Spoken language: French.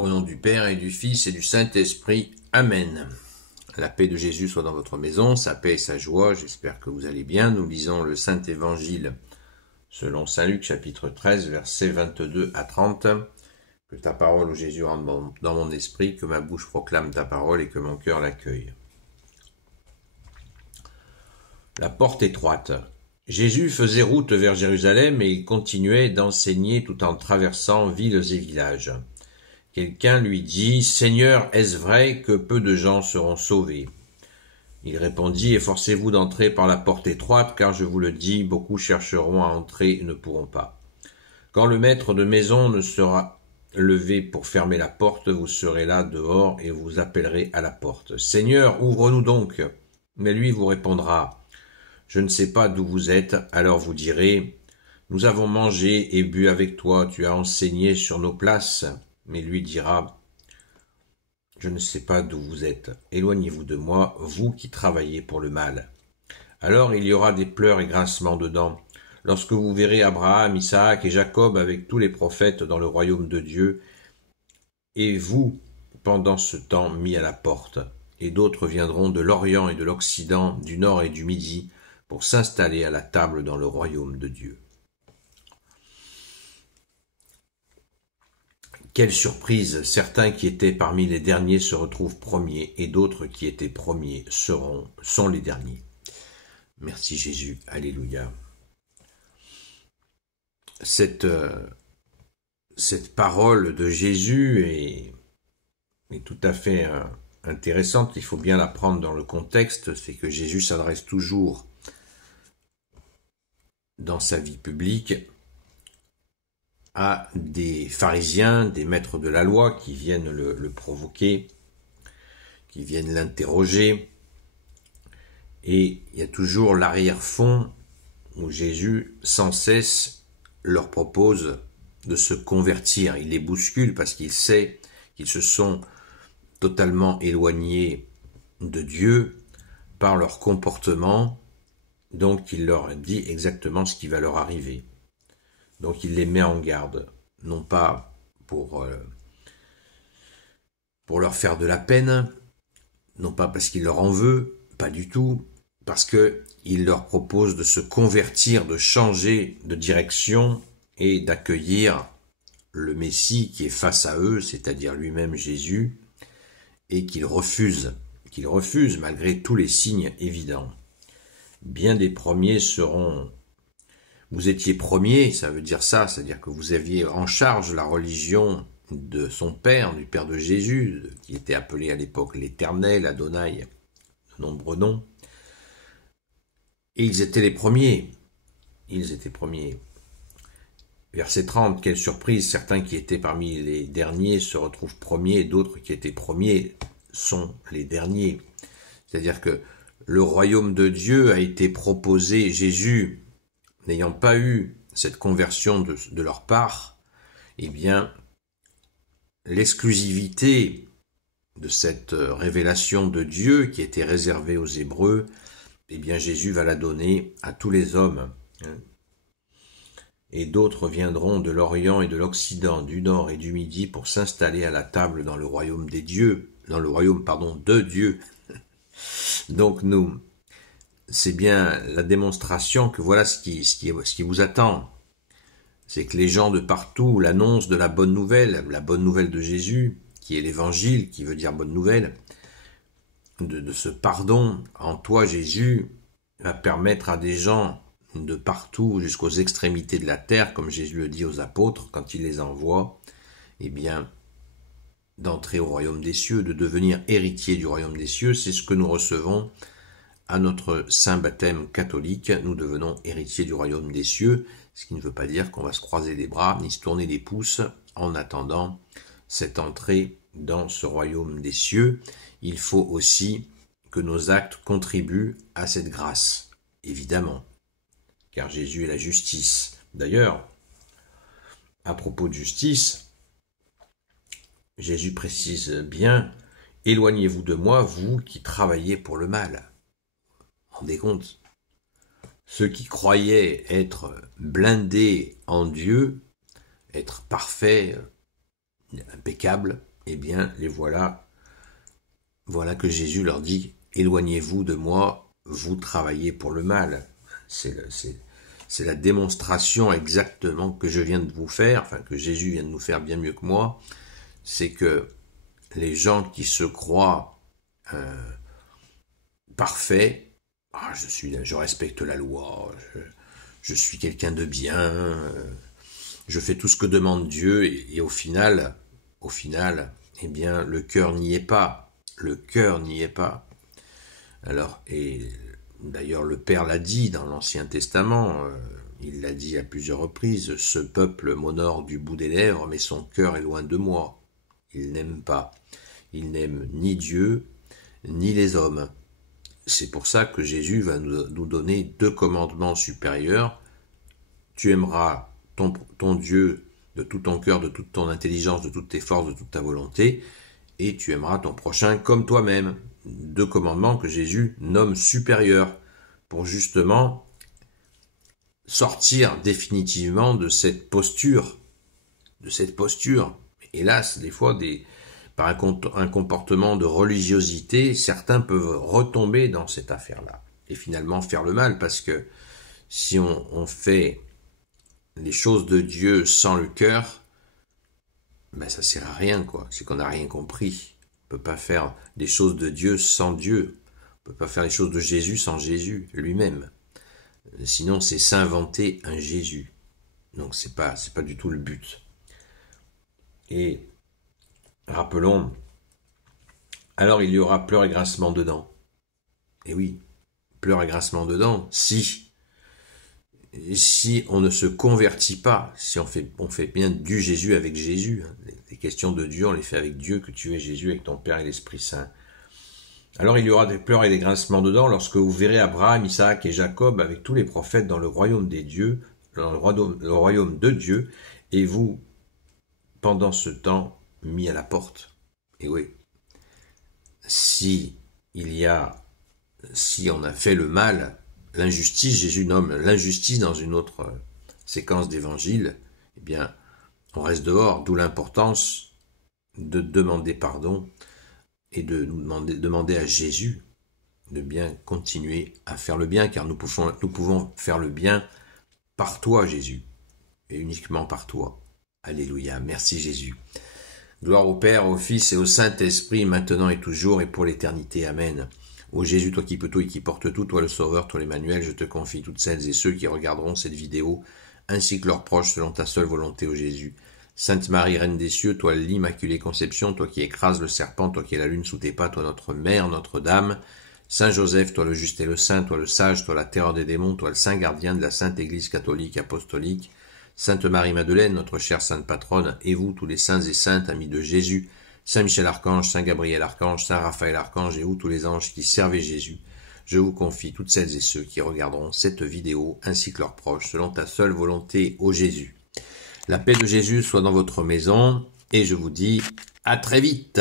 Au nom du Père et du Fils et du Saint-Esprit. Amen. La paix de Jésus soit dans votre maison, sa paix et sa joie. J'espère que vous allez bien. Nous lisons le Saint-Évangile selon Saint Luc, chapitre 13, versets 22 à 30. Que ta parole, ô Jésus, rentre dans mon esprit, que ma bouche proclame ta parole et que mon cœur l'accueille. La porte étroite. Jésus faisait route vers Jérusalem et il continuait d'enseigner tout en traversant villes et villages. Quelqu'un lui dit « Seigneur, est-ce vrai que peu de gens seront sauvés ?» Il répondit « Efforcez-vous d'entrer par la porte étroite, car je vous le dis, beaucoup chercheront à entrer et ne pourront pas. Quand le maître de maison ne sera levé pour fermer la porte, vous serez là dehors et vous appellerez à la porte. « Seigneur, ouvre-nous donc !» Mais lui vous répondra « Je ne sais pas d'où vous êtes. » Alors vous direz « Nous avons mangé et bu avec toi, tu as enseigné sur nos places. » Mais lui dira « Je ne sais pas d'où vous êtes. Éloignez-vous de moi, vous qui travaillez pour le mal. » Alors il y aura des pleurs et grincements de dents, lorsque vous verrez Abraham, Isaac et Jacob avec tous les prophètes dans le royaume de Dieu, et vous, pendant ce temps, mis à la porte. Et d'autres viendront de l'Orient et de l'Occident, du Nord et du Midi, pour s'installer à la table dans le royaume de Dieu. Quelle surprise! Certains qui étaient parmi les derniers se retrouvent premiers, et d'autres qui étaient premiers sont les derniers. Merci Jésus, alléluia. Cette parole de Jésus est tout à fait intéressante. Il faut bien la prendre dans le contexte. C'est que Jésus s'adresse toujours dans sa vie publique à des pharisiens, des maîtres de la loi qui viennent le provoquer, qui viennent l'interroger. Et il y a toujours l'arrière-fond où Jésus, sans cesse, leur propose de se convertir. Il les bouscule parce qu'il sait qu'ils se sont totalement éloignés de Dieu par leur comportement. Donc il leur dit exactement ce qui va leur arriver. Donc il les met en garde, non pas pour leur faire de la peine, non pas parce qu'il leur en veut, pas du tout, parce qu'il leur propose de se convertir, de changer de direction et d'accueillir le Messie qui est face à eux, c'est-à-dire lui-même Jésus, et qu'ils refusent malgré tous les signes évidents. Bien des premiers seront... Vous étiez premier, ça veut dire ça, c'est-à-dire que vous aviez en charge la religion de son père, du père de Jésus, qui était appelé à l'époque l'Éternel, Adonai, de nombreux noms. Et ils étaient les premiers. Verset 30, quelle surprise, certains qui étaient parmi les derniers se retrouvent premiers, d'autres qui étaient premiers sont les derniers. C'est-à-dire que le royaume de Dieu a été proposé, Jésus, n'ayant pas eu cette conversion de leur part, eh bien, l'exclusivité de cette révélation de Dieu qui était réservée aux Hébreux, eh bien, Jésus va la donner à tous les hommes. Et d'autres viendront de l'Orient et de l'Occident, du Nord et du Midi pour s'installer à la table dans le royaume des dieux, de Dieu. Donc c'est bien la démonstration que voilà ce qui vous attend. C'est que les gens de partout l'annoncent de la bonne nouvelle de Jésus, qui est l'évangile, qui veut dire bonne nouvelle, de ce pardon en toi, Jésus, va permettre à des gens de partout jusqu'aux extrémités de la terre, comme Jésus le dit aux apôtres quand il les envoie, eh bien, d'entrer au royaume des cieux, de devenir héritier du royaume des cieux. C'est ce que nous recevons à notre saint baptême catholique. Nous devenons héritiers du royaume des cieux, ce qui ne veut pas dire qu'on va se croiser les bras ni se tourner les pouces en attendant cette entrée dans ce royaume des cieux. Il faut aussi que nos actes contribuent à cette grâce, évidemment, car Jésus est la justice. D'ailleurs, à propos de justice, Jésus précise bien « Éloignez-vous de moi, vous qui travaillez pour le mal ». Rendez compte, ceux qui croyaient être blindés en Dieu, être parfaits, impeccables, eh bien, les voilà. Voilà que Jésus leur dit, éloignez-vous de moi, vous travaillez pour le mal. C'est la démonstration exactement que je viens de vous faire, enfin que Jésus vient de nous faire bien mieux que moi, c'est que les gens qui se croient parfaits, je respecte la loi, je suis quelqu'un de bien, je fais tout ce que demande Dieu, et au final, eh bien, le cœur n'y est pas. Le cœur n'y est pas. Alors, et d'ailleurs, le Père l'a dit dans l'Ancien Testament, il l'a dit à plusieurs reprises, ce peuple m'honore du bout des lèvres, mais son cœur est loin de moi. Il n'aime pas. Il n'aime ni Dieu, ni les hommes. C'est pour ça que Jésus va nous donner 2 commandements supérieurs. Tu aimeras ton Dieu de tout ton cœur, de toute ton intelligence, de toutes tes forces, de toute ta volonté, et tu aimeras ton prochain comme toi-même. 2 commandements que Jésus nomme supérieurs, pour justement sortir définitivement de cette posture. Hélas, des fois, par un comportement de religiosité, certains peuvent retomber dans cette affaire-là, et finalement faire le mal, parce que si on fait les choses de Dieu sans le cœur, ben ça sert à rien, quoi. C'est qu'on n'a rien compris. On peut pas faire des choses de Dieu sans Dieu. On peut pas faire les choses de Jésus sans Jésus lui-même. Sinon, c'est s'inventer un Jésus. Donc c'est pas du tout le but. Et rappelons, alors il y aura pleurs et grincements de dents. Et oui, pleurs et grincements de dents, si on ne se convertit pas, si on fait bien du Jésus avec Jésus, les questions de Dieu, on les fait avec Dieu, que tu es Jésus avec ton Père et l'Esprit Saint. Alors il y aura des pleurs et des grincements de dents lorsque vous verrez Abraham, Isaac et Jacob avec tous les prophètes dans le royaume des dieux, dans le royaume de Dieu, et vous, pendant ce temps, mis à la porte. Et oui, si on a fait le mal, l'injustice, Jésus nomme l'injustice dans une autre séquence d'évangile, eh bien, on reste dehors, d'où l'importance de demander pardon et de demander à Jésus de bien continuer à faire le bien, car nous pouvons faire le bien par toi, Jésus, et uniquement par toi. Alléluia, merci Jésus. Gloire au Père, au Fils et au Saint-Esprit, maintenant et toujours et pour l'éternité. Amen. Ô Jésus, toi qui peux tout et qui portes tout, toi le Sauveur, toi l'Emmanuel, je te confie toutes celles et ceux qui regarderont cette vidéo, ainsi que leurs proches, selon ta seule volonté, ô Jésus. Sainte Marie, Reine des cieux, toi l'Immaculée Conception, toi qui écrases le serpent, toi qui es la lune sous tes pas, toi notre Mère, Notre-Dame. Saint Joseph, toi le juste et le saint, toi le sage, toi la terreur des démons, toi le saint gardien de la Sainte Église catholique apostolique. Sainte Marie-Madeleine, notre chère sainte patronne, et vous, tous les saints et saintes, amis de Jésus, Saint Michel Archange, Saint Gabriel Archange, Saint Raphaël Archange, et vous, tous les anges qui servaient Jésus, je vous confie toutes celles et ceux qui regarderont cette vidéo, ainsi que leurs proches, selon ta seule volonté, ô Jésus. La paix de Jésus soit dans votre maison, et je vous dis à très vite.